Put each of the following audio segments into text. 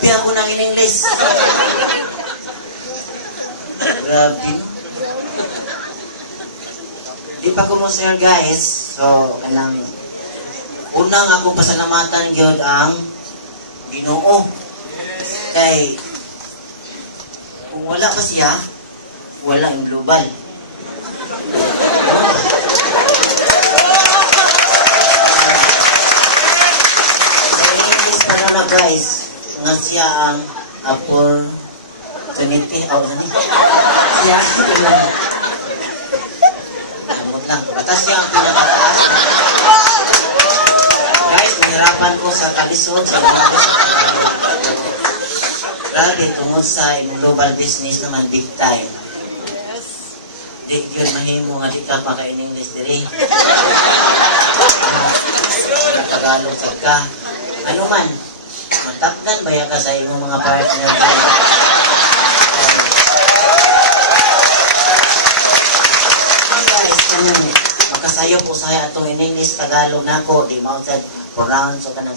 Nagkampi ako ng in-English. Grabe. Di pa ko mo, sir, guys. So, alam, unang akong pasalamatan yun ang Ginoo. Kay, kung wala ka siya, wala ang global. Guys, nga siya ang opportunity. Siya lang. Basta siya ang pinakataas. Guys, nahirapan ko sa kalisod sa mga grabe, tungod sa global business naman, big time. Di yun mahimo nga di ka maka-in-English diri. Tagalog sa ka. Ano man, matakdan ba ka sa imong mga partner? Guys, kanang makasayo po saya atong in-English Tagalog nako, di mautat pronounce o kanang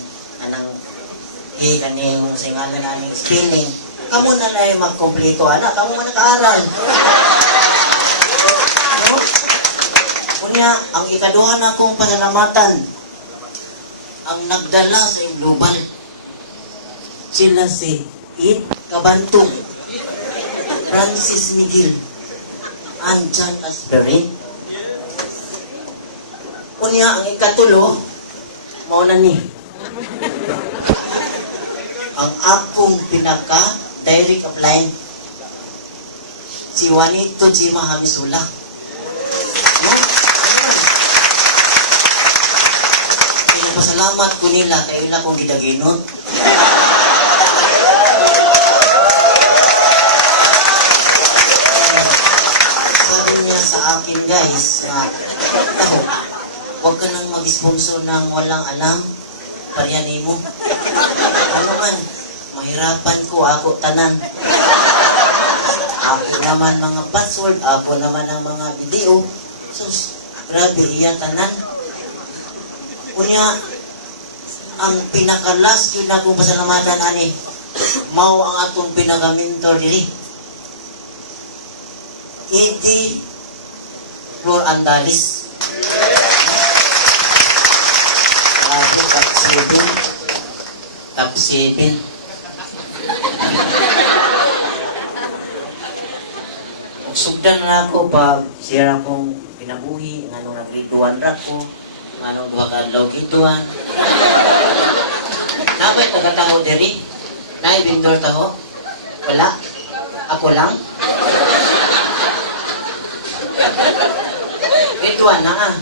kaning singalan namin spelling. Kamu na lang magkompleto, anak. Kamu man nakaaral. No? Kunya, ang ikaduha na kong pasalamatan, ang nagdala sa global, sila si It Kabantong, Francis Miguel, and John Asperin. Kunya, ang ikatulo, mauna ni, ang akong pinaka-direct upline, si Juanito G. Mahamisula. No? Pinapasalamat ko nila, kayo lang kong gidaginot. Sabi niya sa akin, guys, na taho, huwag ka nang mag-sponsor ng walang alam, paryanin mo. Ano man, mahirapan ko, ako tanan. Ako naman mga password, ako naman ang mga video. Sus, grabe iya tanan. Kunya, ang pinakalas yun akong pasalamatan, ani, mao ang atong pinaka-mentor diri. Eddie Flor Andalis. Top 7. Sugdan na ako pag siya akong pinabuhi, nga nung nag-grade 1 rak ko, nga nung duha ka adlaw gituan. Napay taga-taho diri? Naibindor taho? Wala? Ako lang? Grade 1 na ah.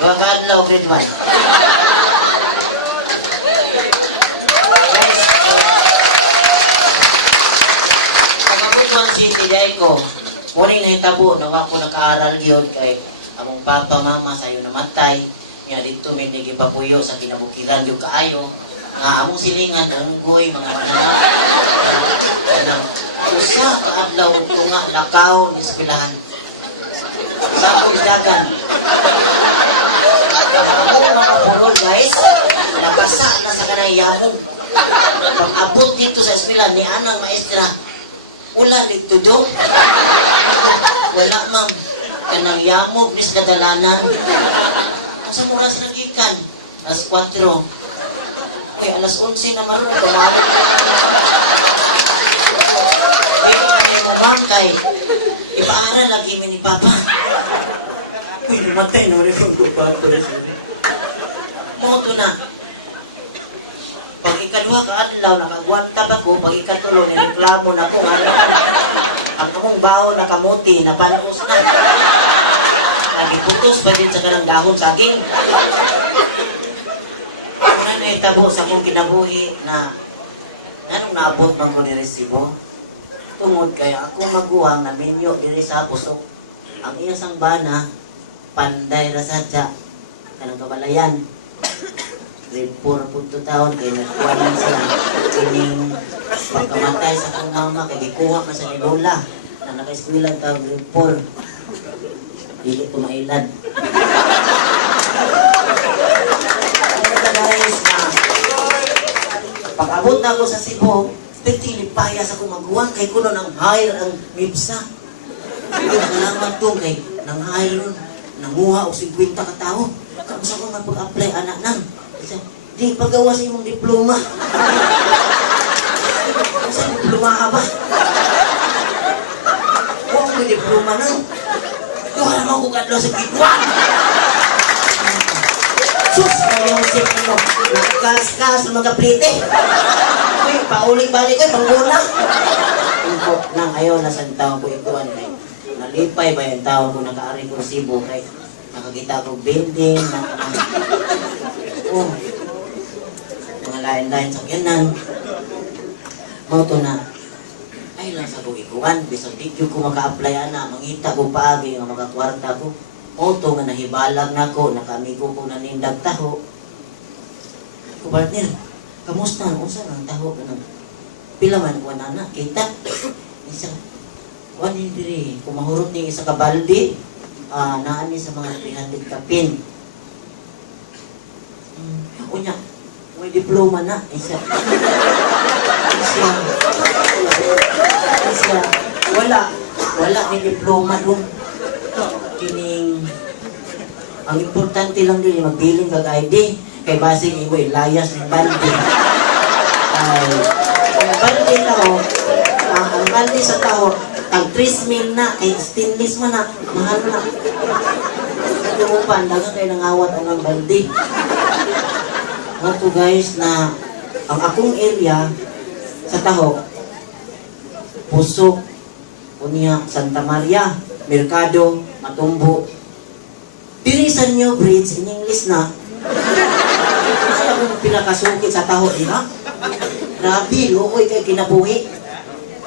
Duha ka adlaw grade 1. Ko, muling nahitabo na ako nakaaral yun kay among papa, mama sayo namatay. Nga dito may nagipapuyo sa kinabukilan yung kaayo. Nga among silingan, ang goy, mga mananap. Usa ka adlaw ko nga lakaw ni eskwelahan. Sa pidagan. Ako mga purol guys, nakasa na sa kanay yamog. Pag-abot dito sa eskwelahan ni anang maestra, wala dito do. Wala ma'am. Kanang yamog, nis kadalanan. Ang sa mura sinagikan. Alas 4. Uy, alas 11 na maroon. Tumalit. Kaya mo ma'am kay ipaaral lagi ni Papa. Uy, namatay na ulit kong kupato na siya. Moto na. Pag ikaduha ka adlaw, nakagwanta pa ko. Pag ikatulo, nireklamo na ko. Ang akong baho nakamuti, napanos na. Nagiputos pa din sa kanang dahon saging. Ako na naitabo sa akong kinabuhi na anong naabot man ko ni resibo. Tungod kaya ako maguwang na minyo diri sa pusok. Ang iyasang bana, panday rasadya, kanang kabalayan. Grade 4 po 2 taon, kaya nagkuha lang sila. Kining pagkamatay sa akong mama, kaya gikuha man sa ni Lola. Na naka-eskwila taon, grade 4. Dili tumailad. Ano na guys na Pag-abot na ako sa Cebu, pertili payas ako maguwang kay kuno nang hire ang MIPSA. Salamat doon kay nang hire nun. Nanguha o 50 ka tao. Kamusta ko nga pag-apply anak nang. Di paggawa sa imong diploma. Sa diploma ka ba? Huwag mo diploma nang. Doon naman ko kadlo sa kitwan. Sus! Ang sip mo. Nagkas-kas ng mga plite. Uy, pauling-balik ko, pangguna. Ito, nang ayaw na sa tao ko ikuan kay nalipay ba yung tao ko nakaari ko Cebu kay nakakita ko building na oh, mga lain-lain sa kyanan. Mauto na ay lang sa kong ikuan bisang di ko maka-apply na mangita ko paagi nga makakwarta ko. Mauto nga nahibalag na ko nakamigo ko na nindag taho ko partner kamusta unsa ang taho ka ng pila man ko na kita isa kuan diri kumahurot ni isa ka balde naan ni sa mga 300 kapin unya may diploma na isa wala may diploma dun kining ang importante lang din magbiling kag ID kay basig imo ilayas ni balde ay ang balde na ang balde sa tao tag 3,000 na kay stainless man na mahal na yung upan dagang kay nangawat ang balde to guys na ang akong area sa taho Puso unya Santa Maria Mercado Matumbo diri sa New Bridge in English na ay akong pinakasukit sa taho diha grabe luoy kay kinabuhi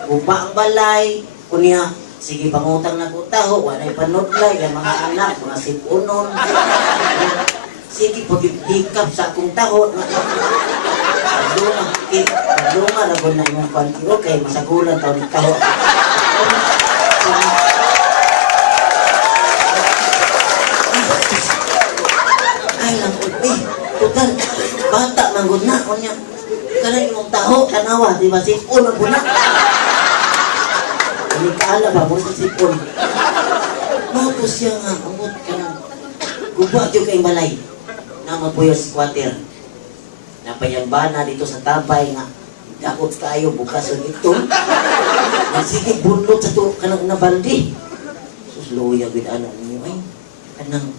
upa ang balay unya sige pangutang na ko taho walay panudlay kay mga anak mga sipunon sige pagdikap sa akong taho Luma na na yung pantiro kay masagulan tao ni taho ay lang total bata manggod na unya kanang imong taho tanawa di ba sipon ang buna hindi kaala ba mo sa sipon mauto siya nga ambot ka ng guba yung kay balay na mapuyo squatter napayambana dito sa tabay nga dakot kayo bukas ang ito sige bunlot sa to kanang nabaldi sus luya gid anak niyo ay kanang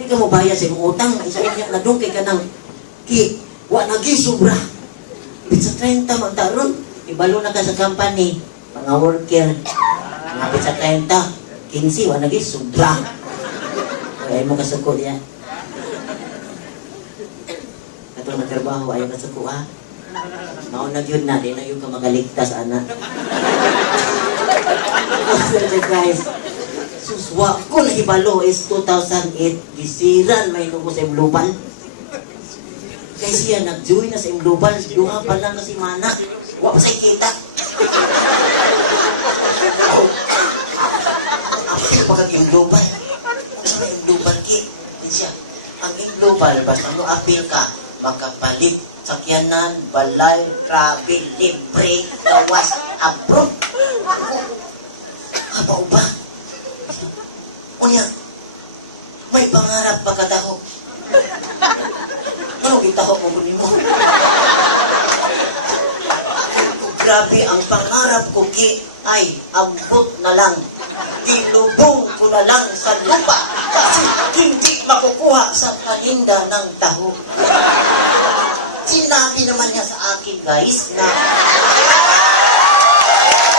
di ka mo bayad sa imong utang isa niya na dong kay kanang ki wa nagi sobra bit sa 30 man taron ibalo na ka sa company mga worker napit sa 30 15 wa nagi sobra ay mo kasukod yan katong nagtrabaho ayaw kasuko ha maunag yun na, di na yung ka magaligtas, anak. Guys, suswa ko na ibalo is 2008, gisiran may nungo sa Imlubal. Kaya siya nag-join na sa Imlubal, duha pa lang na si Mana, wa pa sa'y kita. Apil pa kag Imlubal. Ano sa Imlubal ki? Siya, ang Imlubal, basta mo apil ka, makapalit sakyanan, balay, travel, libre, gawas, abroad. Apa ba? Unya, may pangarap pa kataho. Ano gitaho mo kunin mo? Grabe, ang pangarap ko ki ay abot na lang. Tilubong ko na lang sa lupa kasi hindi makukuha sa paninda ng taho. Sinabi naman niya sa akin, guys, na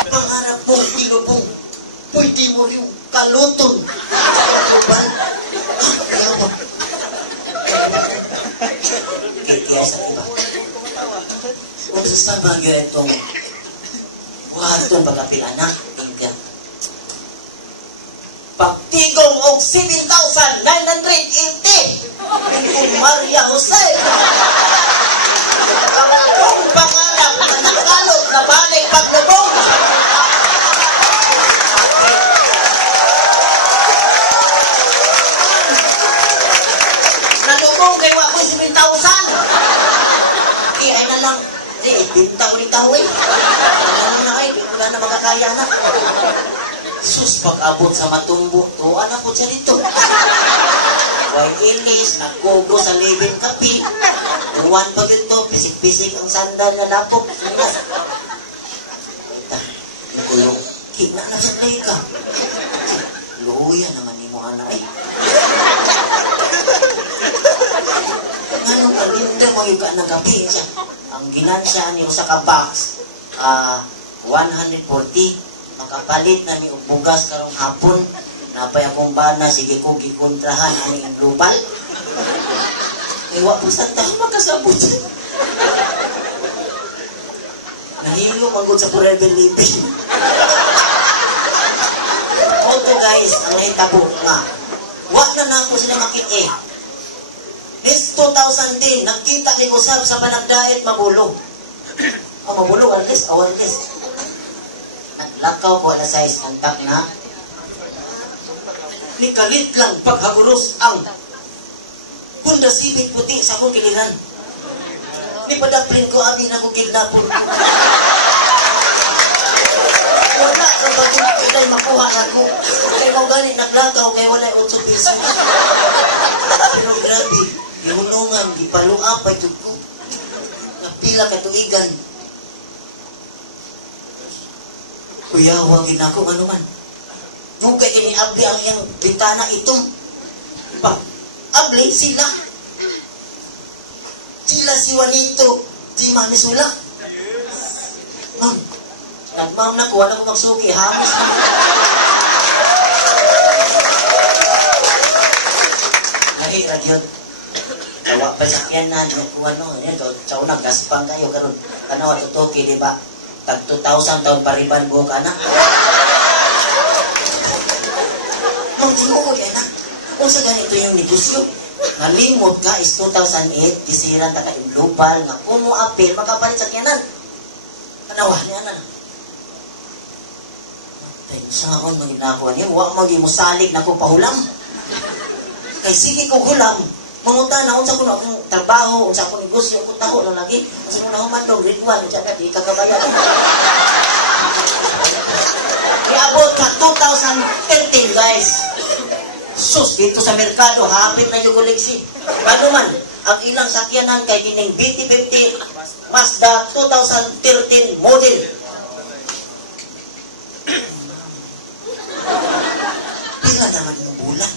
pangarap mong ilubong, pwede mo rin kaluton sa global. Kaya sa iba, kung sa bagyo itong watong pagkapilanak, India, pagtigong og 7,980 kung Maria Jose ang pangarap na nakalot na balik paglubong nalubong kay wakoy 7,000 ay na lang di Binta ko ni tao eh. Ano na ay, wala na makakaya na. Sus, pag-abot sa matumbo, tuwa na po siya dito. Huwag ilis, nagkogo sa living kapi. Tuwan pa dito, pisik-pisik ang sandal na lapok. Sunas. Ita, nakulong, kina na sa play ka. Luya naman ni mo anak eh. Ngano ka, linda mo yung ka nagabi siya. Ang ginansya ni usa ka box, 140. Makapalit na ni bugas karong hapon. Napay akong bana, sige ko gikontrahan ani ang global. Iwa po sa tayo makasabot. Nahilo manggod sa forever living. Oto guys, ang nahitabo nga. Wag na ako sila makit. This 2010, nagkita kay Usab sa Banagdait, Mabulo. Mabulo, awalis. Naglakaw ko na size ang tak na. Nikalit lang paghaguros ang Honda Civic puti sa akong kiliran. Ni padaplin ko, abi na ko kidnapon. Wala sa bagong kilay makuha ako. Kaya kung ganit naglakaw, kaya wala 8 piso. Pero grabe, ihunungan, ipaluap, ay tuto. Napila katuigan. Kuyawang ginako, ano man. Dugay ini abli ang iyang bitana itong. Abli sila. Sila si Juanito, si Mami Sula. Nagmam na ko, wala ko magsuki, hamis na. Nahirag yun. Tawa pa sakyan na, kung ano, tsaw na, gaspang kayo, karon ano, tutuki, di ba? Tag 2,000 taon pariban buhok anak. Nung tinuod, anak, kung sa ganito yung negosyo, nalimot ka is 2008, tisiran ka ka global, nga kung mo apel, makapalit sakyanan. Panawa niya na. Sa akong maginakuha niya, huwag magimusalig na kong pahulam. Kay sige ko hulam, manguta na, unsa ko na akong trabaho, unsa akong negosyo, kung taho lang lagi, unsa ko na humandong, grade 1, unsa ka, di kagabayan. Iabot ka 2013, guys. Sus, dito sa merkado, hapit na yung koleksin. Paano man, ang ilang sakyanan kay kining BT50 Mazda 2013 model. Pila naman yung bulan.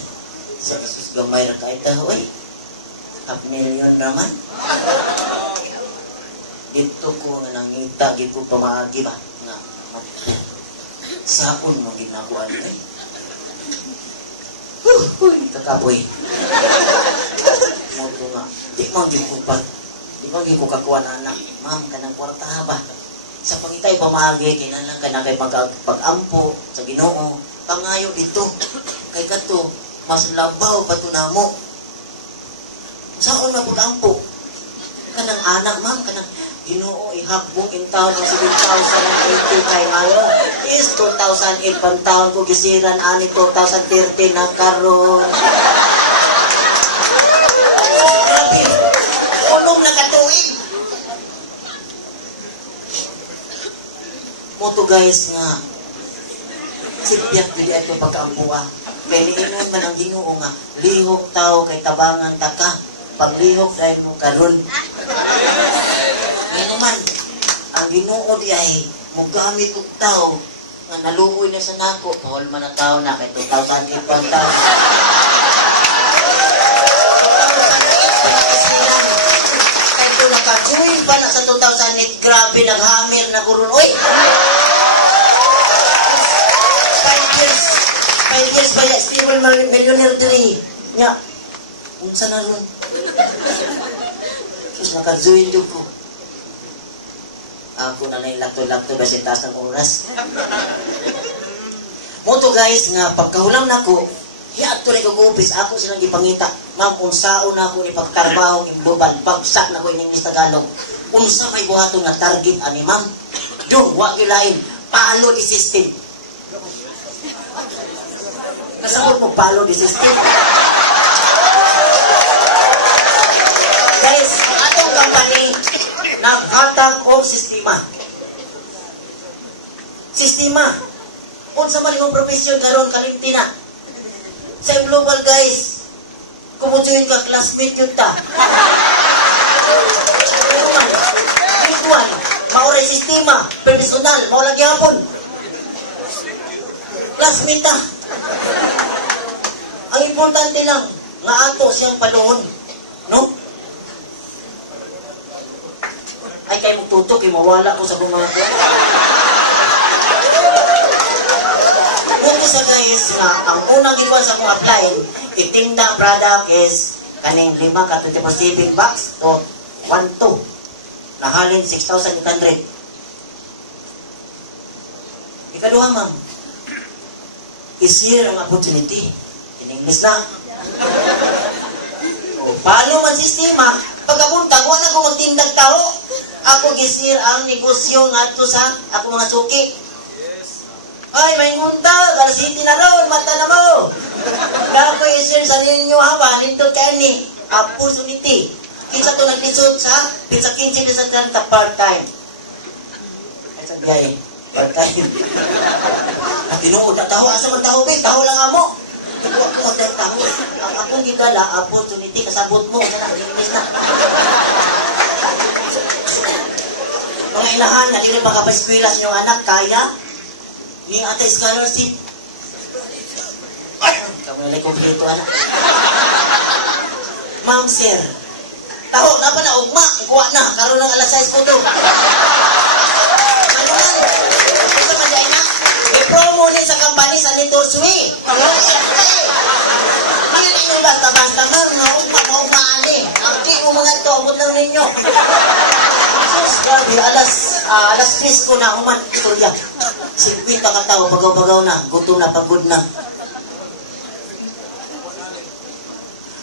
Sa Jesus, gamay na kahit taho eh. 500,000 naman. Dito ko nga nangita, dito ko pamaagi ba? Nga, sapon mo ginagawa nyo eh. Kakaboy. Moto nga, di mo ko kakuha na anak. Ma'am, kanang kwarta ba? Sa pangitay pamagi, kinalang ka na kay pag-ampo sa Ginoo. Pangayo dito. Kay kato, mas labaw pa ito na mo. Saan na pag-ampo? Kanang anak, ma'am, kanang Ginoo, ihakbong in taon ng 7,080 kay ngayon. Is 2008 pang taon ko gisiran, ani 2013 na karon. Grabe, ulong nakatuig. Moto guys nga, sipyak dili ato pagkaampuha. Kaya niingon man ang Ginoo nga, lihok tao kay tabangan taka, paglihok dahil mo karon. Ngayon man, ang Ginoo di ay mogamit og tao nga naluoy na sa nako, pahol man na tao na kay 2008 pang taon. Kay ito nakajoin pa na sa 2008, grabe naghamir na kurun. Oy! 5 years ba ya, stable millionaire diri. Nya, unsa na ron? Sus, nakajoin dito ko. Ako na lakto-lakto ba siya taas ng oras. Moto guys, nga pagkahulam na ko, hiato rin kag-upis, ako silang gipangita. Ma'am, unsaon na ako ni pagtrabaho ng global, bagsak na ko ining Miss Tagalog. Unsa may buhaton nga target ani ma'am? Dung, wag ilain, palo di system. Kasabot mo palo di system. Guys, atong company, naghatag Hatag o sistema. Sistema. Unsa man imong profesyon karon kalimti na. Sa global guys, kumutuin ka classmate yun ta. Ano man, visual, mauray sistema, personal, maulagi hapon. Classmate ta. Ang importante lang, nga ato siyang paluhon. No? Ay, kayo magtutok, mawala ko sa mga ko. Kung sa guys, nga, ang unang gikuan sa kong apply, itinda product is kaning 5 ka 24/7 box to 1-2. Nahalin 6,800. Ikaduha, ma'am. Is here ang opportunity. In English na. O, paano man sistema, pagkabuntag, wala ko magtindag tao. Ako gisir ang negosyo nga to sa ako mga suki. Ay, may ngunta, Garcity na ron, mata na mo. Dako isir sa ninyo haba, nito kayo ni opportunity. Kinsa to naglisod sa pizza 15 sa 30 part-time. Ay, sa biyay, part-time. Tinuod na taho, asa man taho, taho lang amo. Ako ang taho. Ang akong gitala, opportunity, kasabot mo, English na. Mga ilahan, nalili pa ka pa eskwela sa inyong anak, kaya? Ni ate scholarship. Kamu nalay kompleto, anak. Ma'am, sir. Taho, na pa na, ugma, kuha na, karoon ng alas 6 ko to. Ano man? Ito man dahil na, i-promo ni sa company sa Litor Sui. Hindi nyo basta-basta, ma'am, na ugma, maumali. Ang di mo mga ito, abot lang ninyo. Sus, grabe, alas 3 ko na, human, istorya. 50 ka tao, bagaw-bagaw na, gutom na, pagod na.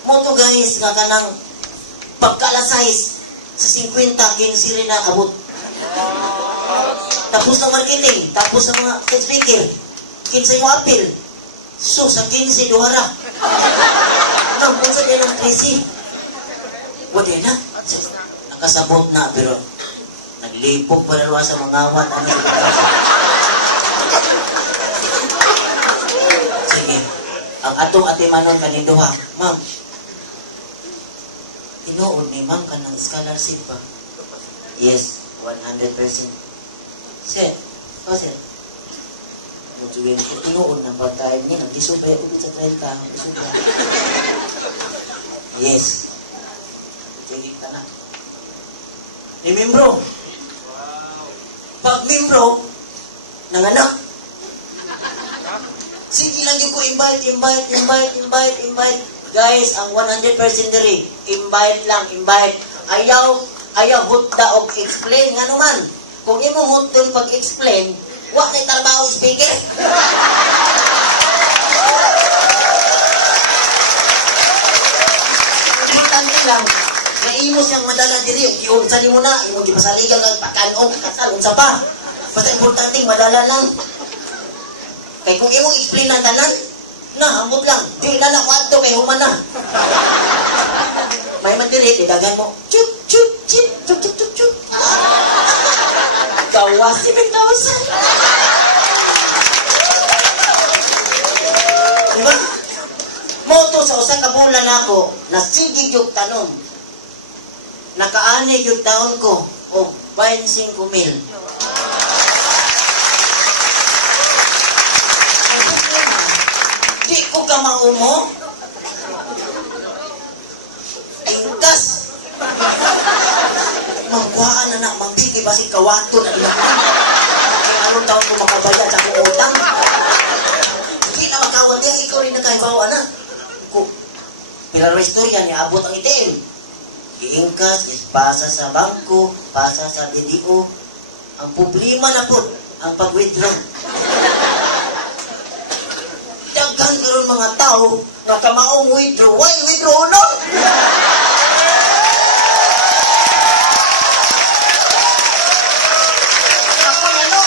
Moto guys, nga kanang pagkalasais sa 50, 15 rin na abot. Tapos na marketing, tapos na mga speaker, 15 yung appeal. So, sa 15, duhara. Kung sa din ang 13. Wala na. Nakasabot na, pero naglipog pa na sa mga awan. Sige. Ang atong atimanon kaninduha. Ma'am, tinuod ni ma'am ka ng scholarship pa. Yes, 100%. Sir, sir. Mutuwin ko, tinuod ng pagkain niya. Nag-disubay ako sa 30. Nag-disubay. Yes. Sige ka na. Ni membro. Pag membro, nanganak. Sige lang yung ko invite. Guys, ang 100% diri, invite lang, invite. Ayaw hutda og explain nga naman. Kung imo hutdon pag-explain, wa na trabaho speaker. Importante lang, na imo siyang madala diri, giunsa mo na, imo gipasaligan ng pagkanon, kasal, unsa pa. Basta importante, madala lang. Kaya kung imong explain ang tanan, ambot lang. Di na lang, kwanto kay human na. May mandiri, didagan mo. Chup, chup, chup, chup, chup, chup, chup. Kawas si Mendoza. Diba? Moto sa usang kabulan ako, nasigig yung tanong. Nakaani yung taon ko, o 25,000. Di ko ka maumo. Ingkas. Mangkuhaan na mambigi ba si kawato na ilang. Anong taon ko makabayad sa kong utang? Hindi na magkawal yan, ikaw rin nakahibawa na. Pilar istorya niya, abot ang itim. Iingkas, pasa sa bangko, pasa sa BDO. Ang problema na po, ang pag-withdraw. Dagan karon mga tao nga kamaong withdraw. Why withdraw no? Ako ano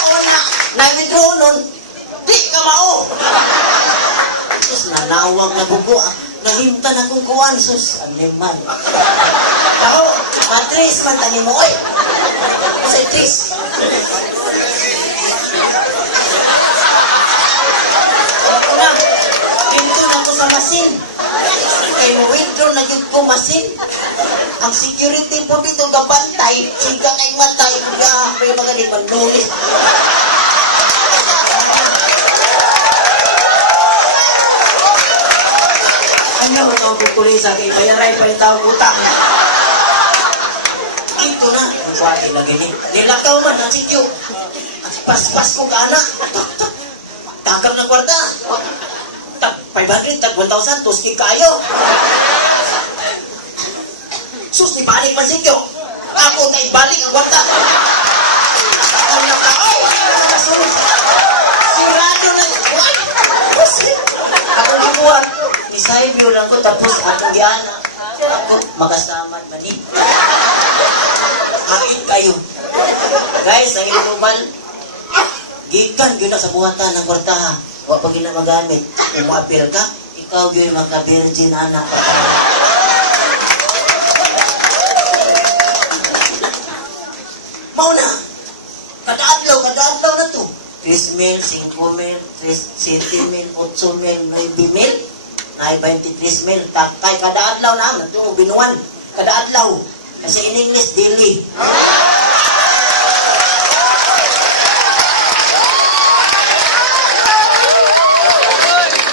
na withdraw nun, di kamao. Sus, nanawag na buko. Nahimtan akong kuwan, sus, ang liman. Ako, matris man tani mo, oy. Kasi tris. Ako na, pinto na ko sa masin. Kay mo withdraw na yun ko masin. Ang security po dito gabantay, siga kay matay, may mga di manulis. Ano ba itong pupulisa kay bayaray pa yung taong utang? Ito na, ang kwate lagi ni. Nilakaw man, nasikyo. Pas-pas ko ka anak. Takal ng kwarta. Tag 500, tag 1,000, tuski kayo. Sus, ni balik man sikyo. Ako na ibalik ang kwarta. Ang nakao. Sigurado na. What? Ako nabuhat. Isay view lang ko, tapos akong giyana. Ako, makasamad man ni. Hangin kayo. Guys, ang inuman, gikan yun na sa buhatan ng kwartaha. Huwag pag na magamit. Kung ma-appeal ka, ikaw yun maka-virgin anak. Mauna, kada-adlaw na to. 3 mil, 5 mil, 7 mil, 8 mil, 9 mil. Ay 23 mil. Kay kada-adlaw na, ito, binuan. Kada-adlaw. Kasi in English, daily.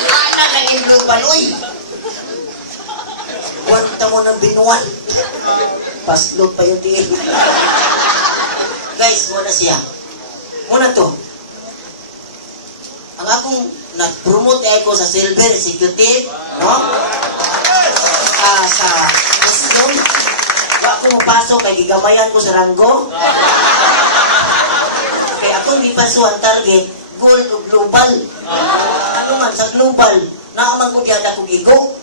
Ana na yung global, uy. Wanta mo ng binuan. Paslot pa yung tingin. Guys, muna siya. Muna to. Ang akong nag-promote ay ko sa silver executive, no? Sa Muslim. Wa ako mapasok kay gigamayan ko sa ranggo. Kaya akong gipasuan target, gold o global. Ano man sa global, naaman ko diyan akong igo.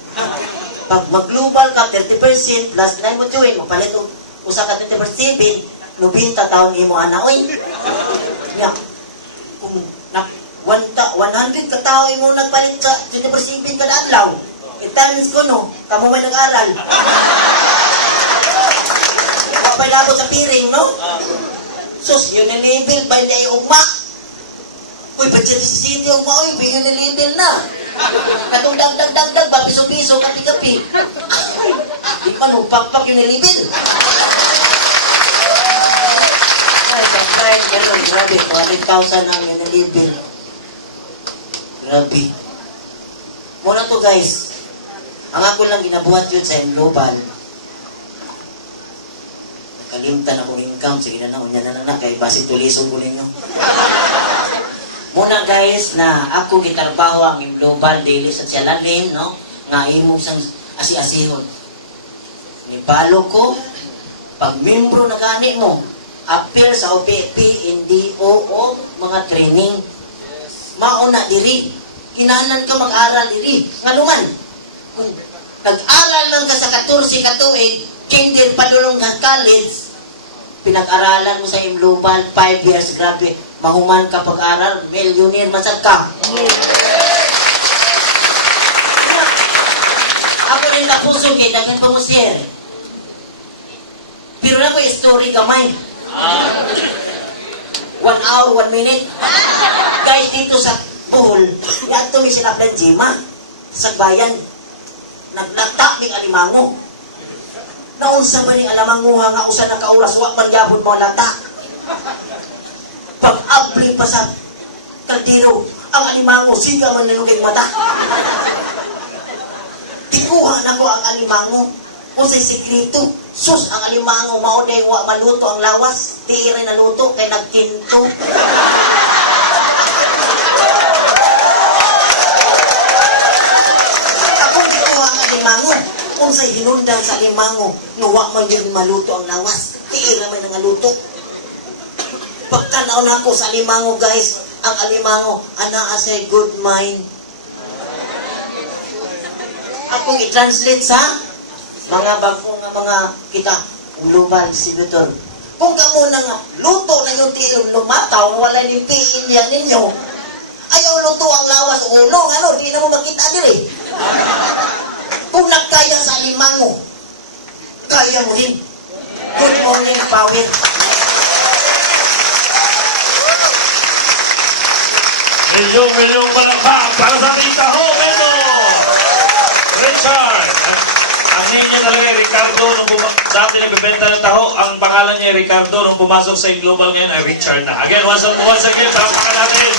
Pag mag-global ka, 30% plus 9 mo join, mapalit o usa ka 30%, 90 taon imo ana, oy. Nya, kung 100 ka tao imo nagpalit sa 20% kada adlaw. I-times ko, no? Kamu may nag-aral. Kapay labot sa piring, no? Sus, yun ang label, ba hindi ay ugma? Uy, ba't siya si City ugma? Uy, yun ang label na. Katong dag, ba, piso-piso, kapi-kapi. Di pa, no, pak-pak yun ang label. Ay, subscribe, ganun, grabe, 200,000 ang yun ang label. Grabe. Muna to, guys. Ang ako lang ginabuhat yun sa global. Nakalimtan ako ng income. Sige na, unya na, kay basi tulisong ko ninyo. Muna, guys, na ako gitarbaho ang global daily sa Sialalin, no? Nga imong sang asi-asihon. Nibalo ko, pag membro na gani mo, appear sa OPP, NDO, o mga training. Mauna diri. Inanan ka mag-aral diri. Nga naman, kung nag-aral lang ka sa 14 katuig, kinder padulong ka college, pinag-aralan mo sa global 5 years, grabe, mahuman ka pag-aral, millionaire masad ka. Ako rin kapuso kay daghan pa mo share. Pero na ko story gamay. 1 hour, 1 minute. Guys, dito sa Bohol, yan to may sinaplan Jima sa bayan. Naglata ng alimango. Naunsa ba yung alamanguha nga usa na kauras, wak man gyapon mo lata. Pag-abli pa sa kaldero, ang alimango, siga man nanugay mata. Tikuha na ko ang alimango. Kung sa'y sikrito, sus, ang alimango, maunay, wak maluto ang lawas. Di rin naluto, kay nagkinto. Limango, kung sa'y hinundan sa limango, nuwa man yun maluto ang lawas, tiil naman ang luto. Pagtanaw na ako sa limango, guys, ang alimango, ana asay good mind. Akong i-translate sa mga bagong mga kita, global distributor. Kung kamo na nga, luto na yung tiil, lumataw, wala yung piin yan ninyo, ayaw luto ang lawas, ulong, ano, di na mo makita diri. Kung nagkaya sa limango, kaya mo din. Good morning, Pawit. Milyong palakpak para sa ating taho, Beto! Richard! Ang name niya talaga ay Ricardo. Dati nagbibenta ng taho, ang pangalan niya ay Ricardo. Nung pumasok sa Global ngayon ay Richard na. Again, once again, palakpakan natin.